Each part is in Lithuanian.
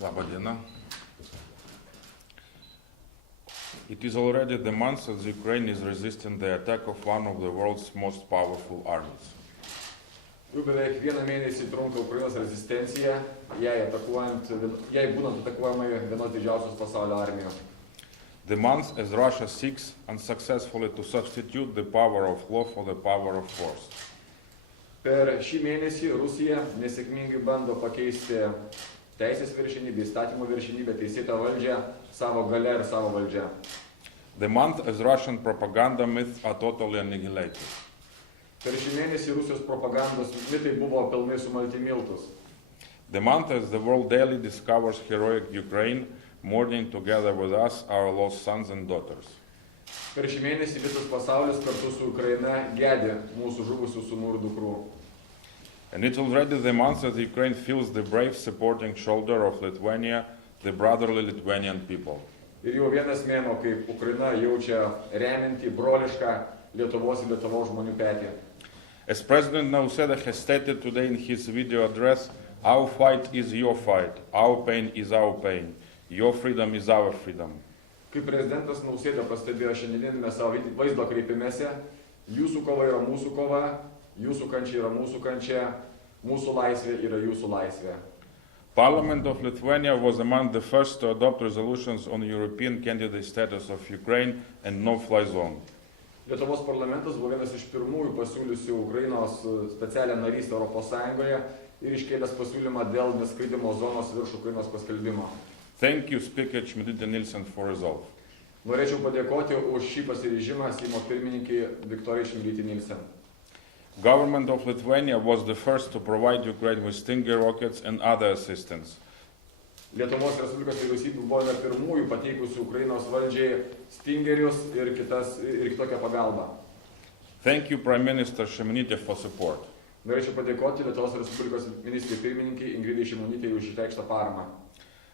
Labą dieną. It is already the month that Ukraine is resisting the attack of one of the world's most powerful armies. Jau beveik vieną mėnesį trunka Ukrainos rezistencija, jai būnant atakuojamai vienos didžiausios pasaulio armijos. The month as Russia seeks unsuccessfully to substitute the power of law for the power of force. Per šį mėnesį Rusija nesėkmingai bando pakeisti teisės viršenybę, įstatymo viršenybę, teisėtą valdžią savo galia ir savo valdžia. The month as Russian propaganda myths are totally annihilated. Per šį mėnesį Rusijos propagandos mitai buvo pilnai sumalti miltus. The month as the world daily discovers heroic Ukraine mourning together with us our lost sons and daughters. Per šį mėnesį visas pasaulis kartu su Ukraina gedi mūsų žuvusių sūnų ir dukrų. And it's already the month that Ukraine feels the brave supporting shoulder of Lithuania, the brotherly Lithuanian people. Ir jau vienas mėnuo, kaip Ukraina jaučia remiantį brolišką Lietuvos ir Lietuvos žmonių petį. As President Nausėda has stated today in his video address, our fight is your fight, our pain is our pain, your freedom is our freedom. Kaip prezidentas Nausėda pastebėjo šiandieninėme savo vaizdo kreipimėse, jūsų kova yra mūsų kova, jūsų kančia yra mūsų kančia, mūsų laisvė yra jūsų laisvė. Parliament of Lithuania was among the first to adopt resolutions on European candidate status of Ukraine and no-fly zone. Lietuvos parlamentas buvo vienas iš pirmųjų pasiūliusių Ukrainos specialią narystę Europos Sąjungoje ir iškėlęs pasiūlymą dėl neskraidimo zonos virš Ukrainos paskelbimo. Thank you, Speaker Čmilytė Nilsen, for resolve. Norėčiau padėkoti už šį pasiryžimą Seimo pirmininkai Viktorijai Čmilytei Nilsen. Government of Lithuania was the first to provide Ukraine with Stinger rockets and other assistance. Lietuvos Respublikos vyriausybė buvo viena pirmųjų pateikusių Ukrainos valdžiai Stingerius ir kitokią pagalbą. Thank you, Prime Minister Šimonytė, for support. Norėčiau padėkoti Lietuvos Respublikos ministrei pirmininkai Ingridai Šimonytei už išreikštą paramą.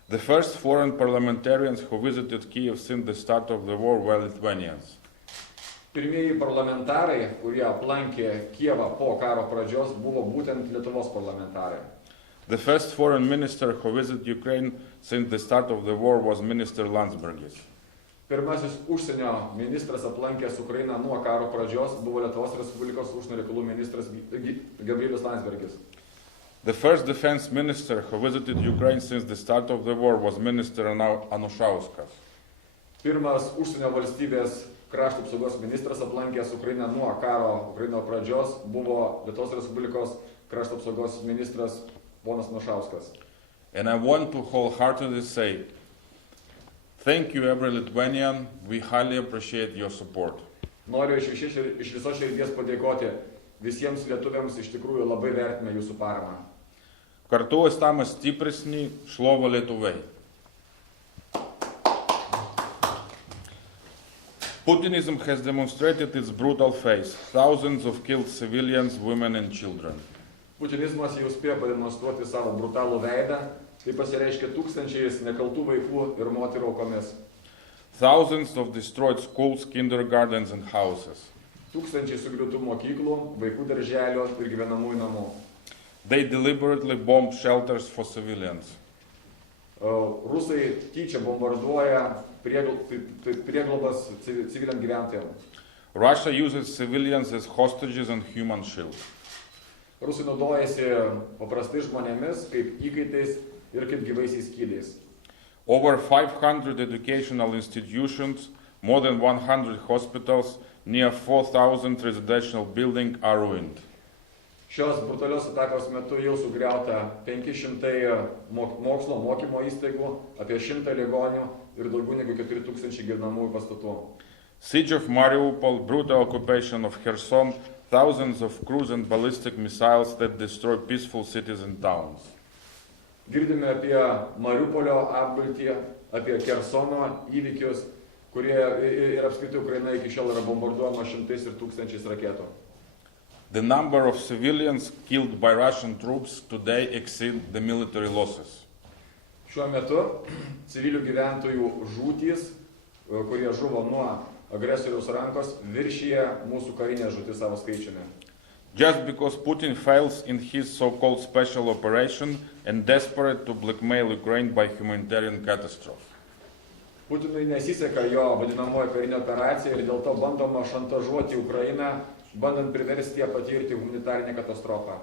The first foreign parliamentarians who visited Kyiv since the start of the war were Lithuanians. Pirmieji parlamentarai, kurie aplankė Kijevą po karo pradžios, buvo būtent Lietuvos parlamentarai. The first foreign minister who visited Ukraine since the start of the war was Minister Landsbergis. Pirmasis užsienio ministras aplankęs Ukrainą nuo karo pradžios buvo Lietuvos Respublikos užsienio reikalų ministras Gabrielius Landsbergis. The first defense minister who visited Ukraine since the start of the war was Minister Anušauskas. Pirmas užsienio valstybės krašto apsaugos ministras aplankęs Ukrainą nuo karo Ukraino pradžios buvo Lietuvos Respublikos krašto apsaugos ministras ponas Anušauskas. And I want to wholeheartedly say, thank you every Lithuanian, we highly appreciate your support. Noriu iš visos širdies padėkoti visiems lietuviams, iš tikrųjų labai vertime jūsų paramą. Kartu estame stipresni, šlovo Lietuvai. Putinism has demonstrated its brutal face. Thousands of killed civilians, women and children. Putinizmas jau spėjo pademonstruoti savo brutalų veidą, tai pasireiškia tūkstančiais nekaltų vaikų ir moterų aukomis. Thousands of destroyed schools, kindergartens and houses. Tūkstančiai sugriautų mokyklų, vaikų darželių ir gyvenamųjų namų. They deliberately bombed shelters for civilians. Rusai tyčia bombarduoja prieglobas civiliam gyventojams. Russia uses civilians as hostages and human shields. Rusai naudojasi paprastai žmonėmis kaip įkaitais ir kaip gyvaisiais skydais. Over 500 educational institutions, more than 100 hospitals, near 4,000 residential buildings are ruined. Šios brutalios atakos metu jau sugriauta 500 mokslo mokymo įstaigų, apie 100 ligonių ir daugiau negu 4000 gyvenamųjų pastatų. Siege of Mariupol, brutal occupation of Kherson, thousands of cruise and ballistic missiles that destroy peaceful cities and towns. Girdime apie Mariupolio apgultį, apie Khersono įvykius, kurie ir apskritai Ukraina iki šiol yra bombarduojama šimtais ir tūkstančiais raketų. The number of civilians killed by Russian troops today exceed the military losses. Šiuo metu civilių gyventojų žūtys, kurie žuvo nuo agresoriaus rankos, viršyje mūsų karinę žūtį savo skaičiumi. Just because Putin fails in his so-called special operation and desperate to blackmail Ukraine by humanitarian catastrophe. Putinui nesiseka jo vadinamoji karinė operacija ir dėl to bandoma šantažuoti Ukrainą, bandant priversti ją patirti humanitarinę katastrofą.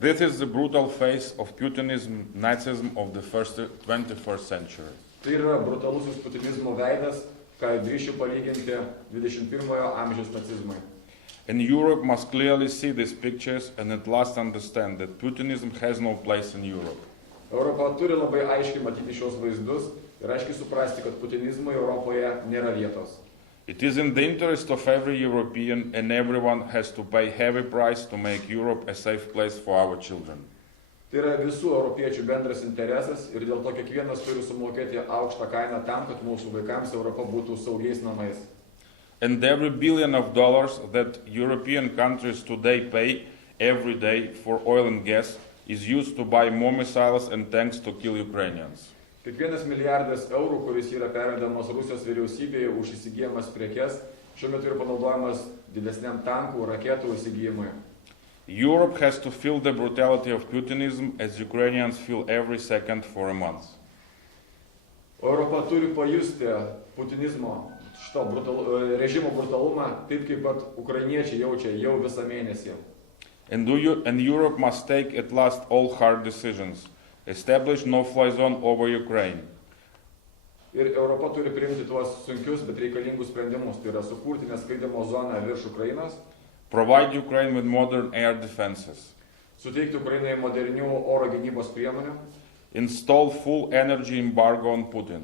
This is the brutal face of Putinism, Nazism of the 21st century. Tai yra brutalusis putinizmo veidas, ką drįšiu palyginti 21-ojo amžiaus nacizmui. And Europe must clearly see these pictures and at last understand that Putinism has no place in Europe. Europa turi labai aiškiai matyti šios vaizdus ir aiškiai suprasti, kad putinizmui Europoje nėra vietos. It is in the interest of every European and everyone has to pay heavy price to make Europe a safe place for our children. Tai Tai yra visų europiečių bendras interesas ir dėl to kiekvienas turi sumokėti aukštą kainą tam, kad mūsų vaikams Europa būtų saugiais namais. And every $1 billion that European countries today pay every day for oil and gas is used to buy more missiles and tanks to kill Ukrainians. Kiekvienas milijardas eurų, kuris yra pervedamas Rusijos vyriausybėje už įsigijamas prekes, šiuo metu yra panaudojamas didesniam tankų, raketų įsigijimui. Europe has to feel the brutality of Putinism as Ukrainians feel every second for a month. Europa turi pajusti putinizmo, šito režimo brutalumą, taip kaip pat ukrainiečiai jaučia jau visą mėnesį. And Europe must take at last all hard decisions. Establish no-fly zone over Ukraine. Ir Europa turi priimti tuos sunkius, bet reikalingus sprendimus. Tai yra sukurti neskraidimo zoną virš Ukrainos. Provide Ukraine with modern air defenses. Suteikti Ukrainai modernių oro gynybos priemonių. Install full energy embargo on Putin.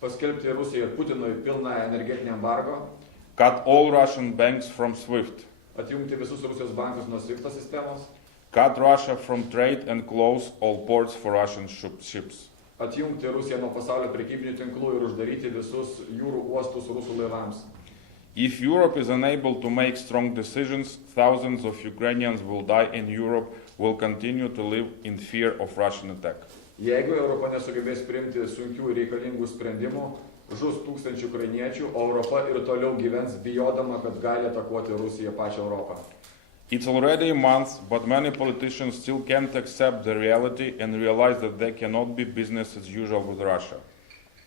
Paskelbti Rusijai ir Putinui pilną energetinį embargo. Cut all Russian banks from SWIFT. Atjungti visus Rusijos bankus nuo SWIFT sistemos. Cut Russia from trade and close all ports for Russian ships. Atjungti Rusiją nuo pasaulio prekybinių tinklų ir uždaryti visus jūrų uostus rusų laivams. If Europe is unable to make strong decisions, thousands of Ukrainians will die and Europe will continue to live in fear of Russian attack. Jeigu Europa nesugebės priimti sunkių ir reikalingų sprendimų, žus tūkstančių ukrainiečių, o Europa ir toliau gyvens bijodama, kad gali atakuoti Rusiją pačią Europą. It's already a month, but many politicians still can't accept the reality and realize that they cannot be business as usual with Russia.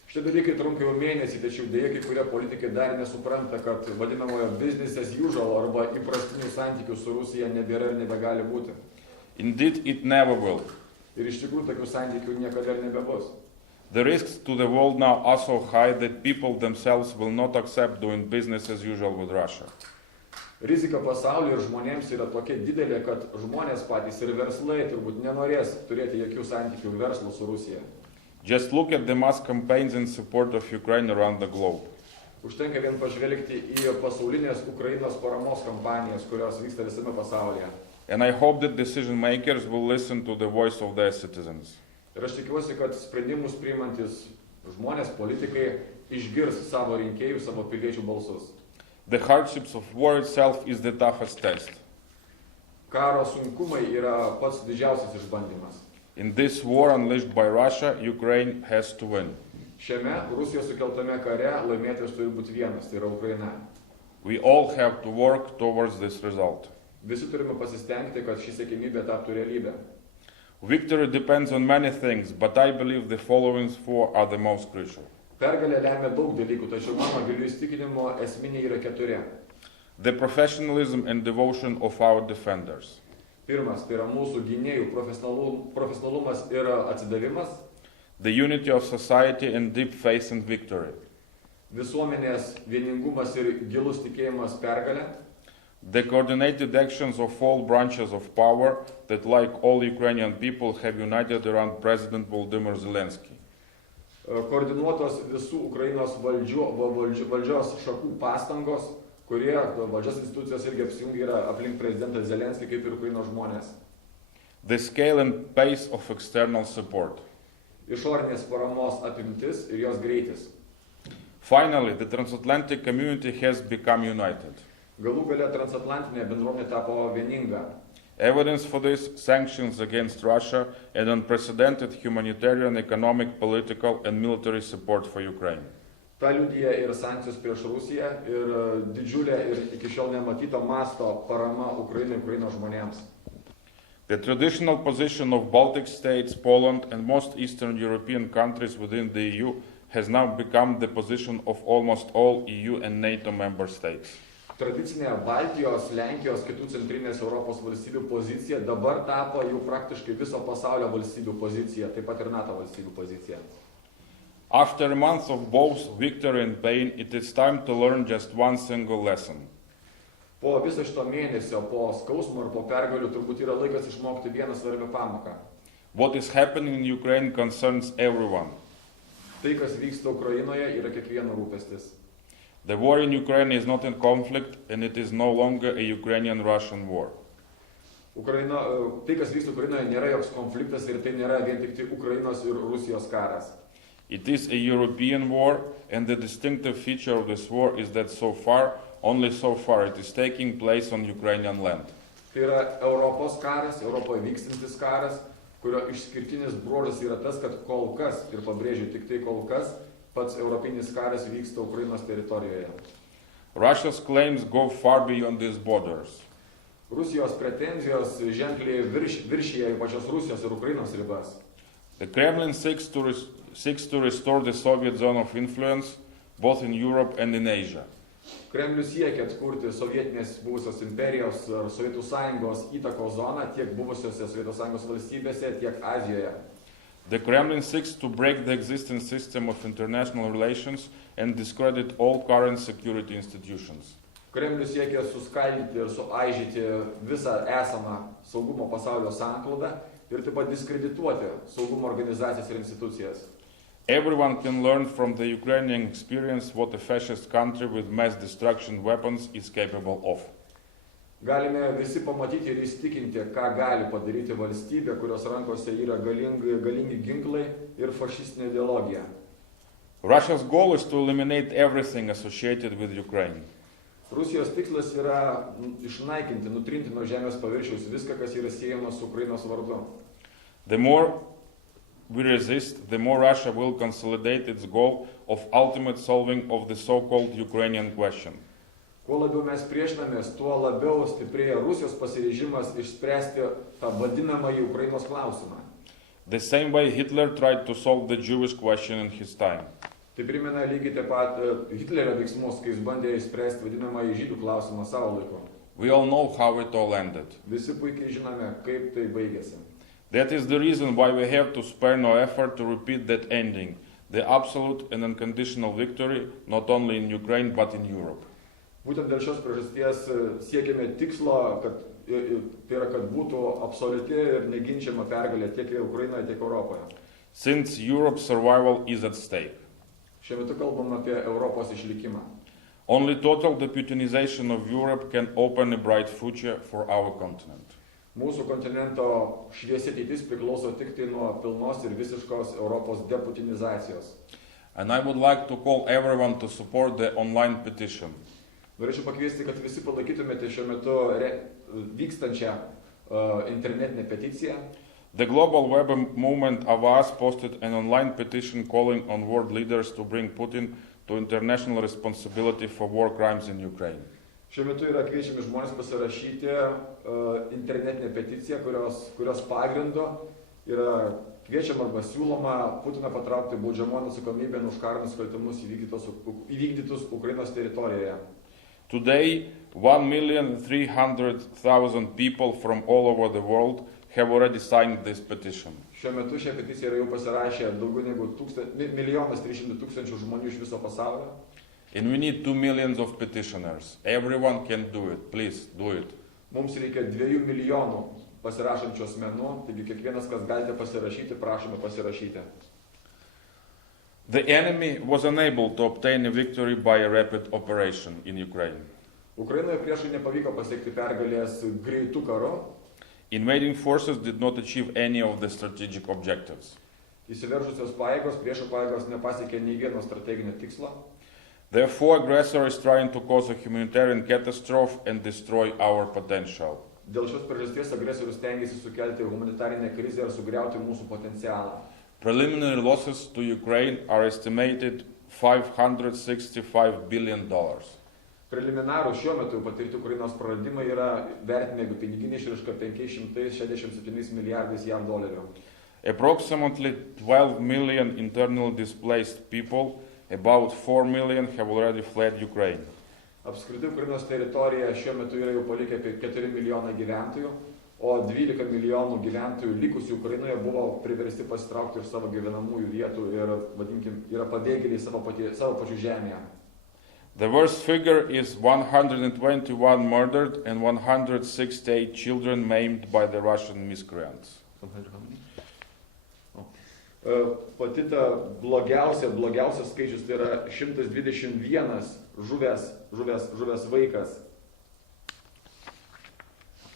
Šie dalykai trunka jau mėnesį, tačiau dėja kai kurie politikai dar nesupranta, kad vadinamojo business as usual arba įprastinių santykių su Rusija nebėra ir nebegali būti. Indeed, it never will. Ir iš tikrųjų tokių santykių niekada ir nebebus. The risks to the world now are so high that people themselves will not accept doing business as usual with Russia. Rizika pasaulyje ir žmonėms yra tokia didelė, kad žmonės patys ir verslai turbūt nenorės turėti jokių santykių verslo su Rusija. Just look at the mass campaigns in support of Ukraine around the globe. Užtenka vien pažvelgti į pasaulinės Ukrainos paramos kampanijas, kurios vyksta visame pasaulyje. And I hope that decision makers will listen to the voice of their citizens. Ir aš tikiuosi, kad sprendimus priimantis žmonės, politikai išgirs savo rinkėjų, savo piliečių balsus. The hardships of war itself is the toughest test. Karo sunkumai yra pats didžiausias išbandymas. In this war unleashed by Russia, Ukraine has to win. Šiame Rusijos sukeltame kare laimėtojas turi būti vienas, tai yra Ukraina. We all have to work towards this result. Visi turime pasistengti, kad ši siekiamybė taptų realybė. Victory depends on many things, but I believe the following four are the most crucial. Pergalė lemia daug dalykų, tačiau mano giliu įsitikinimu esminiai yra 4. The professionalism and devotion of our defenders. Pirmas, tai yra mūsų gynėjų profesionalumas ir atsidavimas. The unity of society and deep faith in victory. Visuomenės vieningumas ir gilus tikėjimas pergalė. The coordinated actions of all branches of power that, like all Ukrainian people, have united around President Volodymyr Zelensky. Koordinuotos visų Ukrainos valdžios šakų pastangos, kurie valdžios institucijos irgi apsijungia yra aplink prezidentą Zelenskį kaip ir Ukrainos žmonės. The scale and pace of external support. Išorinės paramos apimtis ir jos greitis. Finally, the transatlantic community has become united. Galų gale transatlantinė bendruomenė tapo vieninga. Evidence for this: sanctions against Russia and unprecedented humanitarian, economic, political and military support for Ukraine. Ta liudija ir sankcijos prieš Rusiją ir didžiulė ir iki šiol nematyto masto parama Ukrainai, Ukrainos žmonėms. The traditional position of Baltic states, Poland and most Eastern European countries within the EU has now become the position of almost all EU and NATO member states. Tradicinė Baltijos, Lenkijos, kitų centrinės Europos valstybių pozicija dabar tapo jau praktiškai viso pasaulio valstybių pozicija, taip pat ir NATO valstybių pozicija. After a month of both victory and pain, it is time to learn just one single lesson. Po viso šito mėnesio, po skausmo ir po pergalių turbūt yra laikas išmokti vieną svarbią pamoką. What is happening in Ukraine concerns everyone. Tai, kas vyksta Ukrainoje, yra kiekvieno rūpestis. The war in Ukraine is not in conflict and it is no longer a Ukrainian-Russian war. Tai, kas vyksta Ukrainoje, nėra joks konfliktas ir tai nėra vien tik tai Ukrainos ir Rusijos karas. It is a European war, and the distinctive feature of this war is that only so far, it is taking place on Ukrainian land. Tai yra Europos karas, Europoje vykstantis karas, kurio išskirtinis bruožas yra tas, kad kol kas, ir pabrėžiu tik tai kol kas, pats europinis karas vyksta Ukrainos teritorijoje. Russia's claims go far beyond these borders. Rusijos pretenzijos ženkliai viršyje pačios Rusijos ir Ukrainos ribas. The Kremlin seeks to restore the Soviet zone of influence, both in Europe and in Asia. Kremlius siekia atkurti sovietinės buvusios imperijos ar Sovietų sąjungos įtakos zoną tiek buvusiose Sovietų sąjungos valstybėse, tiek Azijoje. The Kremlin seeks to break the existing system of international relations and discredit all current security institutions. Kremlius siekia suskaldyti ir suaižyti visą esamą saugumo pasaulio sanklodą ir taip pat diskredituoti saugumo organizacijas ir institucijas. Everyone can learn from the Ukrainian experience what a fascist country with mass destruction weapons is capable of. Galime visi pamatyti ir įstikinti, ką gali padaryti valstybė, kurios rankose yra galingi ginklai ir fašistinė ideologija. Russia's goal is to eliminate everything associated with Ukraine. Rusijos tikslas yra išnaikinti, nutrinti nuo žemės paviršiaus viską, kas yra siejama su Ukrainos vardu. The more we resist, the more Russia will consolidate its goal of ultimate solving of the so-called Ukrainian question. Kuo labiau mes priešinamės, tuo labiau stiprėja Rusijos pasiryžimas išspręsti tą vadinamąjį Ukrainos klausimą. The same way Hitler tried to solve the Jewish question in his time. Tai primena lygiai taip pat Hitlerio veiksmus, kai jis bandė išspręsti vadinamąjį žydų klausimą savo laiku. We all know how it all ended. Visi puikiai žinome, kaip tai baigėsi. That is the reason why we have to spare no effort to repeat that ending, the absolute and unconditional victory, not only in Ukraine but in Europe. Būtent dėl šios priežasties siekime tikslo, tai yra, kad būtų absoliuti ir neginčiama pergalė tiek Ukrainoje, tiek Europoje. Since Europe's survival is at stake. Šiuo metu kalbam apie Europos išlikimą. Only total deputinization of Europe can open a bright future for our continent. Mūsų kontinento šviesi ateitis priklauso tik tai nuo pilnos ir visiškos Europos deputinizacijos. And I would like to call everyone to support the online petition. Norėčiau pakviesti, kad visi palaikytumėte šiuo metu vykstančią internetinę peticiją. The global web movement Avaz posted an online petition calling on world leaders to bring Putin to international responsibility for war crimes in Ukraine. Šiuo metu yra kviečiami žmonės pasirašyti internetinę peticiją, kurios pagrindo yra kviečiama arba siūloma Putiną patraukti baudžiamojon atsakomybėn už karo nusikaltimus įvykdytus Ukrainos teritorijoje. Today, 1,300,000 people from all over the world have already signed this petition. Šiuo metu šią peticiją yra jau pasirašę daugiau negu 1,300,000 žmonių iš viso pasaulio. And we need 2 million of petitioners. Everyone can do it. Please do it. Mums reikia 2 milijonų pasirašančių asmenų, taigi kiekvienas, kas galite pasirašyti, prašome pasirašyti. The enemy was unable to obtain a victory by a rapid operation in Ukraine. Ukrainoje priešui nepavyko pasiekti pergalės greitų karu. Invading forces did not achieve any of the strategic objectives. Įsiveržusios pajėgos, priešo pajėgos nepasiekė nei vieno strateginio tikslo. Therefore, aggressor is trying to cause a humanitarian catastrophe and destroy our potential. Dėl šios priežasties agresorius stengiasi sukelti humanitarinę krizę ir sugriauti mūsų potencialą. Preliminary losses to Ukraine are estimated $565 billion. Preliminarų šiuo metu patirti Ukrainos praradimai yra vertinami jeigu piniginė išraiška 567 milijardais JAV dolerių. Approximately 12 million internally displaced people, about 4 million have already fled Ukraine. Apskritai Ukrainos teritorija šiuo metu yra jau palikę apie 4 milijonai gyventojų, o 12 milijonų gyventojų likusių Ukrainoje buvo priversti pasitraukti iš savo gyvenamųjų vietų ir, vadinkim, yra pabėgėliai savo pačių žemėje. The worst figure is 121 murdered and 168 children maimed by the Russian miscreants. Pati ta blogiausias skaičius tai yra 121 žuvęs vaikas.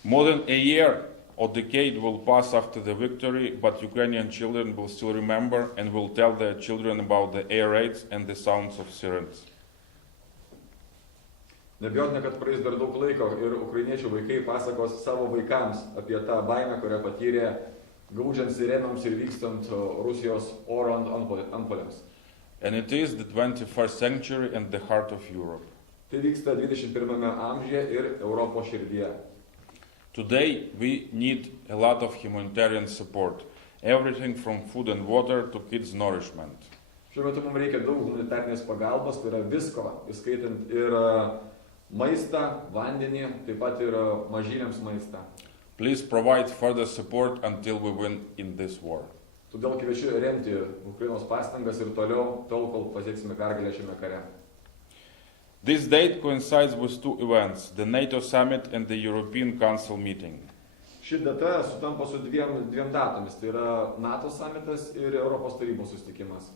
More than a year or decade will pass after the victory, but Ukrainian children will still remember and will tell their children about the air raids and the sounds of sirens. Nebijotina, kad praeis dar daug laiko ir ukrainiečių vaikai pasakos savo vaikams apie tą baimę, kurią patyrė gaudžiant sirenoms ir vykstant Rusijos oro antpuoliams. And it is the 21st century and the heart of Europe. Tai vyksta 21 amžiuje ir Europos širdyje. Today we need a lot of humanitarian support, everything from food and water to kids' nourishment. Šiuo metu mums reikia daug humanitarinės pagalbos, tai yra visko, įskaitant ir maistą, vandenį, taip pat ir mažyliams maistą. Please provide further support until we win in this war. Todėl kviečiu remti Ukrainos pastangas ir toliau, tol kol pasieksime pergalę šiame kare. This date coincides with two events, the NATO summit and the European Council meeting. Ši data sutampa su dviem datomis, tai yra NATO summitas ir Europos tarybos susitikimas.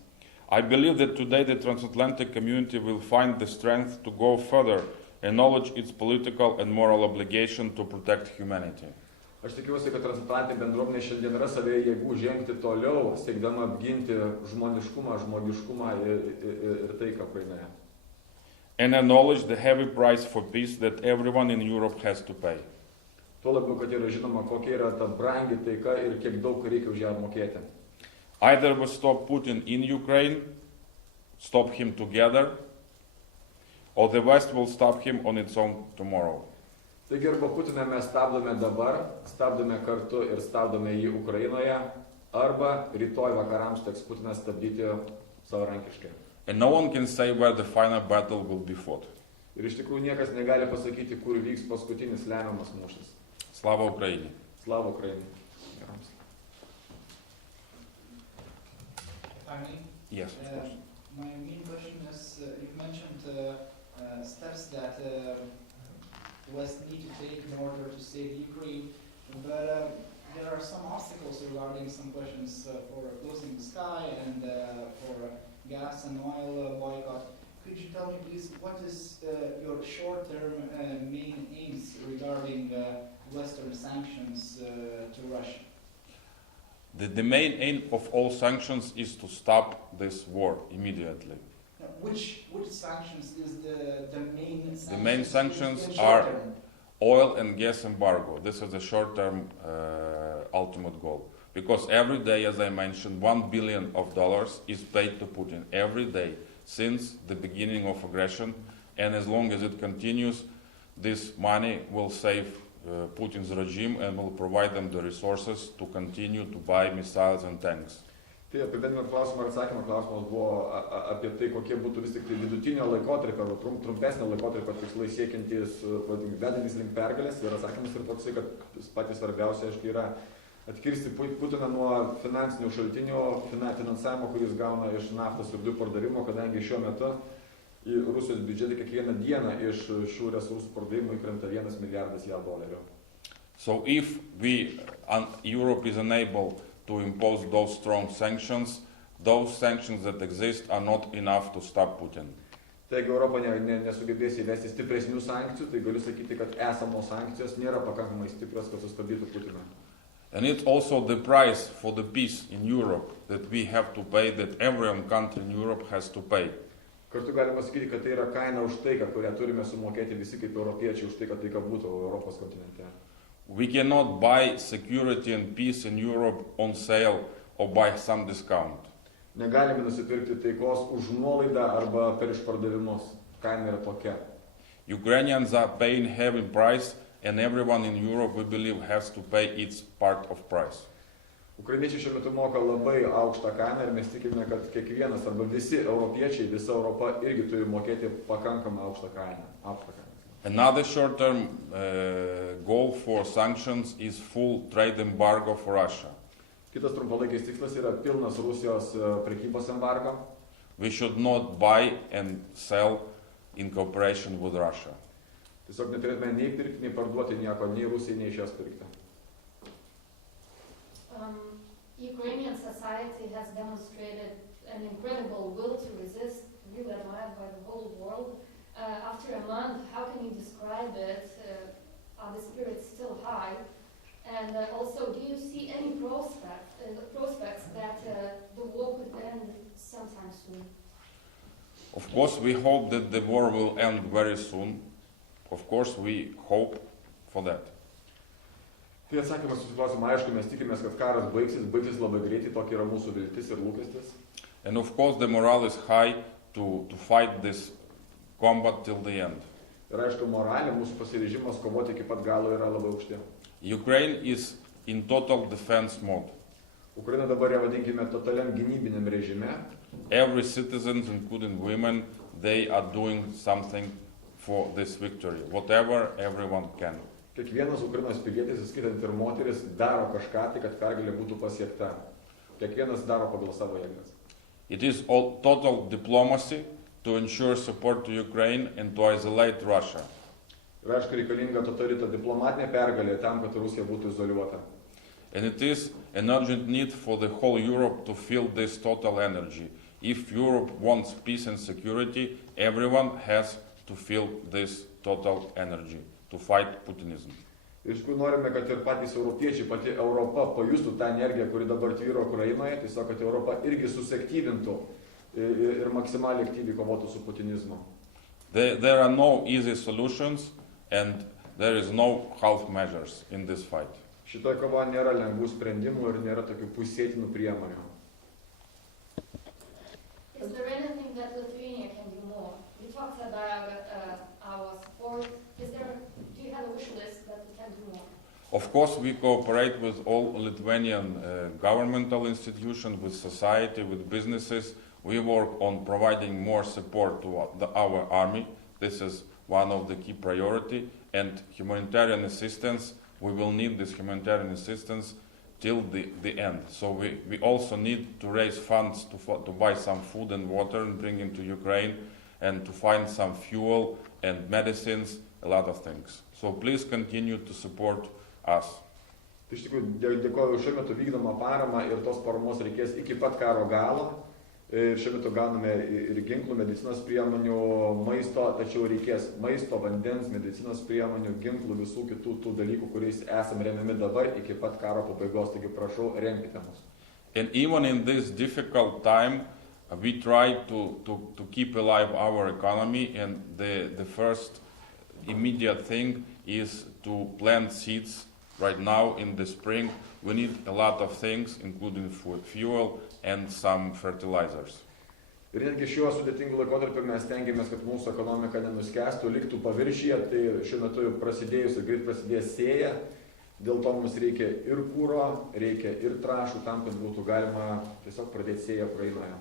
I believe that today the transatlantic community will find the strength to go further, acknowledge its political and moral obligation to protect humanity. Aš tikiuosi, kad transatlantinė bendruomenė šiandien yra savėje jėgų žengti toliau, siekdama apginti žmoniškumą, žmogiškumą ir taiką Ukrainoje. And acknowledge the heavy price for peace that everyone in Europe has to pay. Tuo labiau, kad yra žinoma, kokia yra ta brangi taika ir kiek daug reikia už ją mokėti. Either we stop Putin in Ukraine, stop him together, or the West will stop him on its own tomorrow. Taigi arba Putiną mes stabdome dabar, stabdome kartu ir stabdome jį Ukrainoje, arba rytoj vakarams teks Putiną stabdyti savarankiškai. And no one can say where the final battle will be fought. Ir iš tikrųjų niekas negali pasakyti, kur vyks paskutinis lemiamas mūšis. Slava Ukraini. Slava Ukrainai. Yes, of course. My main question is, you mentioned steps that the West need to take in order to save Ukraine, but there are some obstacles regarding some questions for closing the sky and for gas and oil boycott. Could you tell me, please, what is your short-term main aims regarding Western sanctions to Russia? The main aim of all sanctions is to stop this war immediately. Now, which sanctions is the main sanctions? The main sanctions in are short-term? oil and gas embargo. This is the short-term ultimate goal. Because every day, as I mentioned, $1 billion is paid to Putin every day since the beginning of aggression, and as long as it continues, this money will save Putin's regime and will provide them the resources to continue to buy missiles and tanks. Tai apibendrinant klausimą ir atsakymą, klausimas buvo apie tai, kokie būtų vis tik tai vidutinio laikotarpio arba trumpesnio laikotarpio tikslai siekiantys vedantys link pergalės. Ir atsakymas yra toksai, kad patys svarbiausia, aišku, yra atkirsti Putiną nuo finansinių šaltinių finansavimo, kuris gauna iš naftos ir dujų pardavimo, kadangi šiuo metu į Rusijos biudžetą kiekvieną dieną iš šių resursų pardavimų įkrenta $1 milijardas JAV. So if Europe is unable to impose those strong sanctions that exist are not enough to stop Putin. Tai jeigu Europa nesugebės įvesti stipresnių sankcijų, tai galiu sakyti, kad esamos sankcijos nėra pakankamai stiprios, kad sustabdytų Putiną. And it's also the price for the peace in Europe that we have to pay, that every country in Europe has to pay. Kartu galima sakyti, kad tai yra kaina už taiką, kurią turime sumokėti visi kaip europiečiai už tai, kad taika būtų Europos kontinente. We cannot buy security and peace in Europe on sale or by some discount. Negalime nusipirkti taikos už nuolaidą arba per išpardavimus. Kaina yra tokia. Ukrainians are paying heavy price, and everyone in Europe, we believe, has to pay its part of price. Ukrainiečiai šiuo metu moka labai aukštą kainą ir mes tikime, kad kiekvienas arba visi europiečiai, visa Europa irgi turi mokėti pakankamai aukštą kainą. Another short-term goal for sanctions is full trade embargo for Russia. Kitas trumpalaikis tikslas yra pilnas Rusijos prekybos embargo. We should not buy and sell in cooperation with Russia. Tiesiog neturėtume nei pirkti, nei parduoti nieko, nei Rusijai, nei iš jos pirkti. Ukrainian society has demonstrated an incredible will to resist, really admired by the whole world. After a month, how can you describe it are the spirits still high? And also, do you see any prospects that the war could end sometime soon? Of course, we hope that the war will end very soon. Of course, we hope for that. Tai atsakymas į klausimą, aišku, mes tikimės, kad karas baigsis labai greitai, tokia yra mūsų viltis ir lūkestis. And of course, the morale is high to fight this combat till the end. Ir aišku, moralė, mūsų pasiryžimas kovoti iki pat galo yra labai aukšti. Ukraine is in total defense mode. Ukraina dabar ją vadinkime totaliam gynybiniam režime. Every citizen, including women, they are doing something for this victory, whatever everyone can. Kiekvienas Ukrainos pilietis, įskaitant ir moteris, daro kažką, tai kad pergalė būtų pasiekta. Kiekvienas daro pagal savo jėgas. It is all total diplomacy to ensure support to Ukraine and to isolate Russia. Ir aišku, reikalinga totali diplomatinė pergalė tam, kad Rusija būtų izoliuota. And it is an urgent need for the whole Europe to feel this total energy. If Europe wants peace and security, everyone has to feel this total energy to fight Putinism. Iš tikrųjų norime, kad ir patys europiečiai, pati Europa pajustų tą energiją, kuri dabar tvyro Ukrainoje, tiesiog, kad Europa irgi susiaktyvintų ir maksimaliai aktyviai kovotų su putinizmu. There are no easy solutions and there is no half measures in this fight. Šitoje kovoje nėra lengvų sprendimų ir nėra tokių pusėtinų priemonių. Is there anything that Lithuania can do more? You talked about our support. Do you have a wish list that we can do more? Of course, we cooperate with all Lithuanian governmental institutions, with society, with businesses. We work on providing more support to our army. This is one of the key priority. And humanitarian assistance, we will need this humanitarian assistance till the end. So we also need to raise funds to buy some food and water and bring into Ukraine, and to find some fuel and medicines, a lot of things. So please continue to support us. Tai iš tikrųjų dėkoju šiuo metu vykdomą paramą ir tos paramos reikės iki pat karo galo. Šiuo metu gauname ir ginklų, medicinos priemonių, maisto, tačiau reikės maisto, vandens, medicinos priemonių, ginklų, visų kitų tų dalykų, kuriais esame remiami dabar iki pat karo pabaigos. Taigi prašau, remkite mus. And even in this difficult time, we try to keep alive our economy, and the first immediate thing is to plant seeds right now in the spring. We need a lot of things, including fuel and some fertilizers. Ir netgi šiuo sudėtingu laikotarpiu mes tengiamės, kad mūsų ekonomika nenuskęstų, liktų paviršyje. Tai šiuo metu prasidėjus ir greit prasidės sėja. Dėl to mums reikia ir kūro, reikia ir trąšų tam, kad būtų galima tiesiog pradėti sėją Ukrainoje.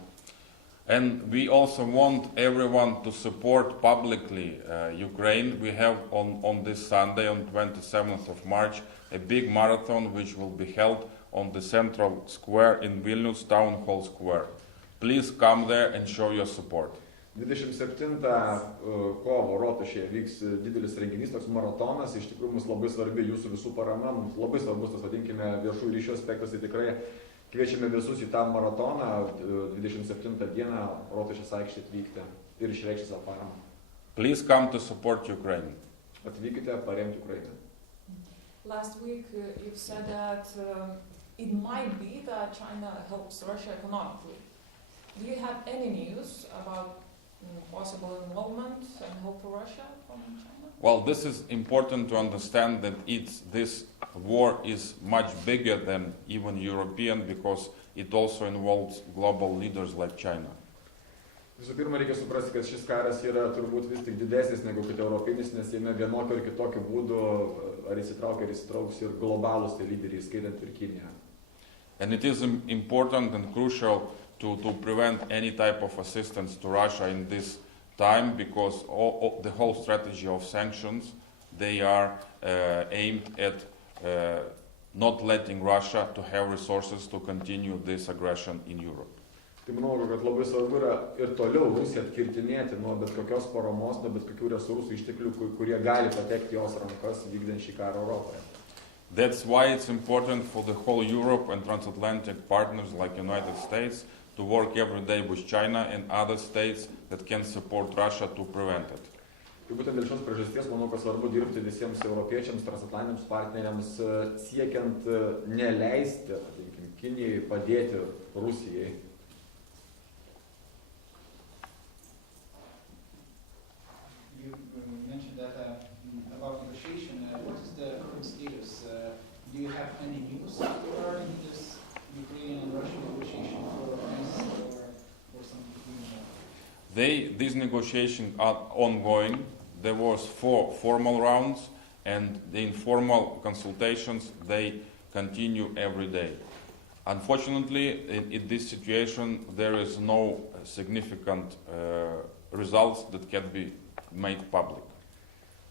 And we also want everyone to support publicly Ukraine. We have on this Sunday, on 27th of March, a big marathon which will be held on the central square in Vilnius, Town Hall Square. Please come there and show your support. 27 kovo Rotušėje vyks didelis renginys, toks maratonas. Iš tikrųjų mums labai svarbi jūsų visų parama, mums labai svarbus tas, vadinkime, viešų ryšių aspektas. Tai tikrai kviečiame visus į tą maratoną 27 dieną Rotušės aikštėje atvykti ir išreikšti savo paramą. Please come to support Ukraine. Atvykite paremti Ukrainą. Last week you said that it might be that China helps Russia economically. Do you have any news about possible involvement and help for Russia from China? Well, this is important to understand that this war is much bigger than even European, because it also involves global leaders like China. Visų pirma, reikia suprasti, kad šis karas yra turbūt vis tik didesnis negu kad europinis, nes jame vienokio ir kitokio būdų ar įsitraukia ir įsitrauks ir globalūs tai lyderiai, skaitant ir Kiniją. And it is important and crucial to prevent any type of assistance to Russia in this time, because the whole strategy of sanctions, they are aimed at not letting Russia to have resources to continue this aggression in Europe. Tai manau, kad labai svarbu yra ir toliau Rusiją atkirtinėti nuo bet kokios paramos, nuo bet kokių resursų išteklių, kurie gali patekti jos rankas vykdant šį karą Europoje. That's why it's important for the whole Europe and transatlantic partners like United States to work every day with China and other states that can support Russia to prevent it. Ir būtent dėl šios priežasties manau, kad svarbu dirbti visiems europiečiams, transatlantiniams partneriams, siekiant neleisti, Kinijai padėti Rusijai. You mentioned that about negotiation. What is the current status? Do you have any news regarding this Ukrainian and Russian negotiation for peace or something more? These negotiations are ongoing. There was 4 formal rounds, and the informal consultations, they continue every day. Unfortunately, in this situation, there is no significant results that can be made public.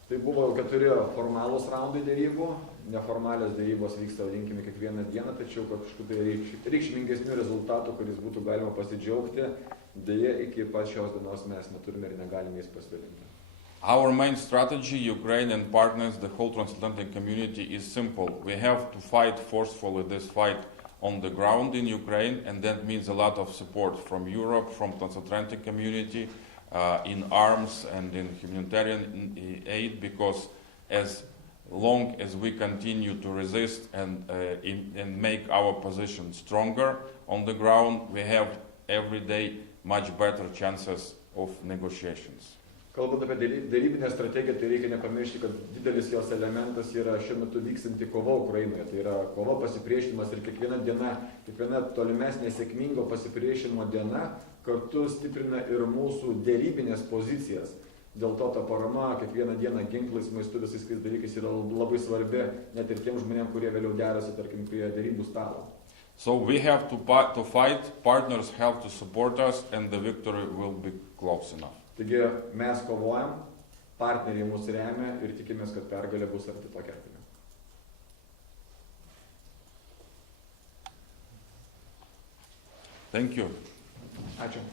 Tai buvo 4 formalūs raundai derybų, neformalios derybos vyksta, vadinkime, kiekvieną dieną, tačiau kažkokių tai reikšmingesnių rezultatų, kuris būtų galima pasidžiaugti, deja iki pat šios dienos mes neturime ir negalime jais pasidalinti. Our main strategy, Ukraine and partners, the whole transatlantic community, is simple. We have to fight forcefully this fight on the ground in Ukraine, and that means a lot of support from Europe, from transatlantic community, in arms and in humanitarian aid, because as long as we continue to resist and make our position stronger on the ground, we have every day much better chances of negotiations. Kalbant apie derybinę strategiją, tai reikia nepamiršti, kad didelis jos elementas yra šiuo metu vykstanti kova Ukrainoje. Tai yra kova, pasipriešinimas ir kiekviena diena, kiekviena tolimesnė sėkmingo pasipriešinimo diena kartu stiprina ir mūsų derybinės pozicijas. Dėl to ta parama kiekvieną dieną ginklais, maistu, visais kitais dalykais yra labai svarbi net ir tiem žmonėm, kurie vėliau derasi, tarkim, prie derybų stalo. So we have to fight, partners have to support us, and the victory will be close enough. Taigi mes kovojam, partneriai mūsų remia ir tikimės, kad pergalė bus arti tokia artimi. Thank you. Ačiū.